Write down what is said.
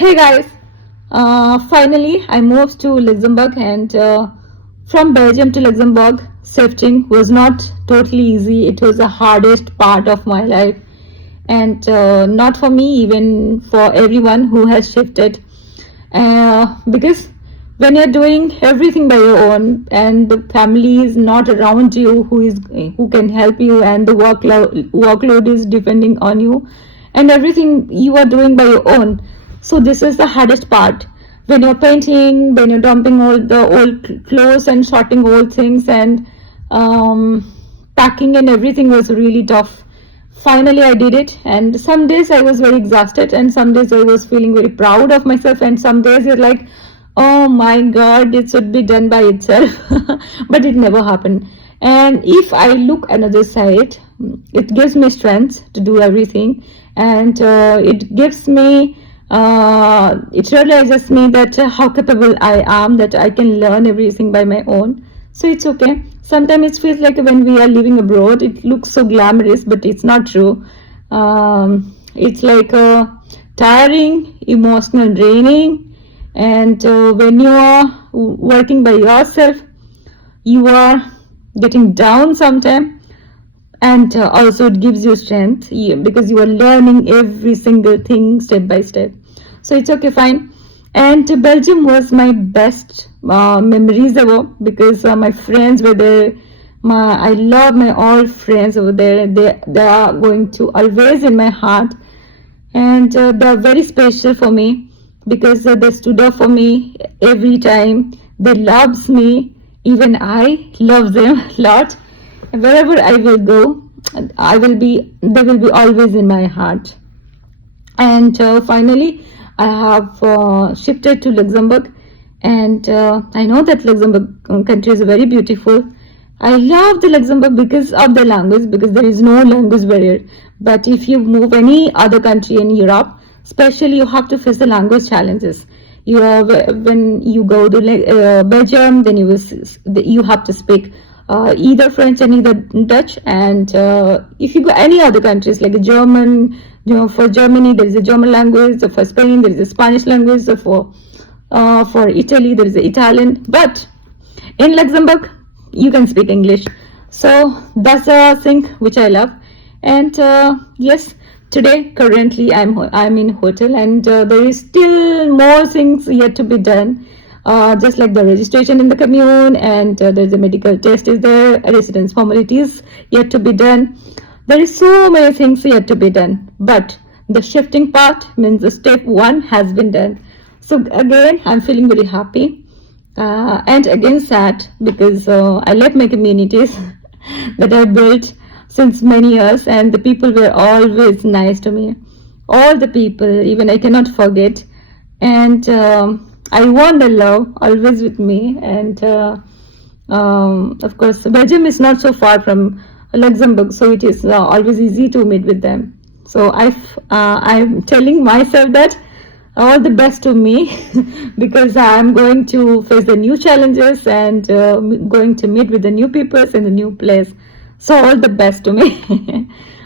Hey guys, finally I moved to Luxembourg, and from Belgium to Luxembourg, shifting was not totally easy. It was the hardest part of my life, and not for me, even for everyone who has shifted. Because when you're doing everything by your own, and the family is not around you, who can help you, and the workload is depending on you, and everything you are doing by your own. So this is the hardest part. When you're painting, when you're dumping all the old clothes and sorting old things, and packing and everything was really tough. Finally I did it, and some days I was very exhausted, and some days I was feeling very proud of myself, and some days it's like, oh my god, it should be done by itself. But it never happened. And if I look another side, it gives me strength to do everything, and it gives me it realizes me that how capable I am, that I can learn everything by my own. So it's okay. Sometimes it feels like when we are living abroad, it looks so glamorous, but it's not true. It's like tiring, emotional draining, and when you are working by yourself, you are getting down sometimes, and also it gives you strength, because you are learning every single thing step by step. So it's okay, fine. And Belgium was my best memories ever, because my friends were there. I love my old friends over there. They are going to always in my heart, and they are very special for me, because they stood up for me every time. They loves me. Even I love them a lot. Wherever I will go, they will be always in my heart. And finally I have shifted to Luxembourg, and I know that Luxembourg country is very beautiful. I love the Luxembourg because of the language, because there is no language barrier. But if you move any other country in Europe, especially, you have to face the language challenges. When you go to Belgium, then you have to speak either French and either Dutch. And if you go any other countries like German, for Germany there is a German language. For Spain there is a Spanish language. For Italy there is the Italian. But in Luxembourg you can speak English. So that's the thing which I love. And yes, today currently I'm in hotel, and there is still more things yet to be done. Just like the registration in the commune, and there's a medical test is there, residence formalities yet to be done. There is so many things yet to be done, but the shifting part means the step one has been done. So again, I'm feeling very happy, and again sad, because I love my communities that I built since many years, and the people were always nice to me. All the people, even I cannot forget. And I want the love always with me. And of course, Belgium is not so far from Luxembourg, so it is always easy to meet with them. So I'm telling myself that all the best to me, because I'm going to face the new challenges, and going to meet with the new people in the new place. So all the best to me.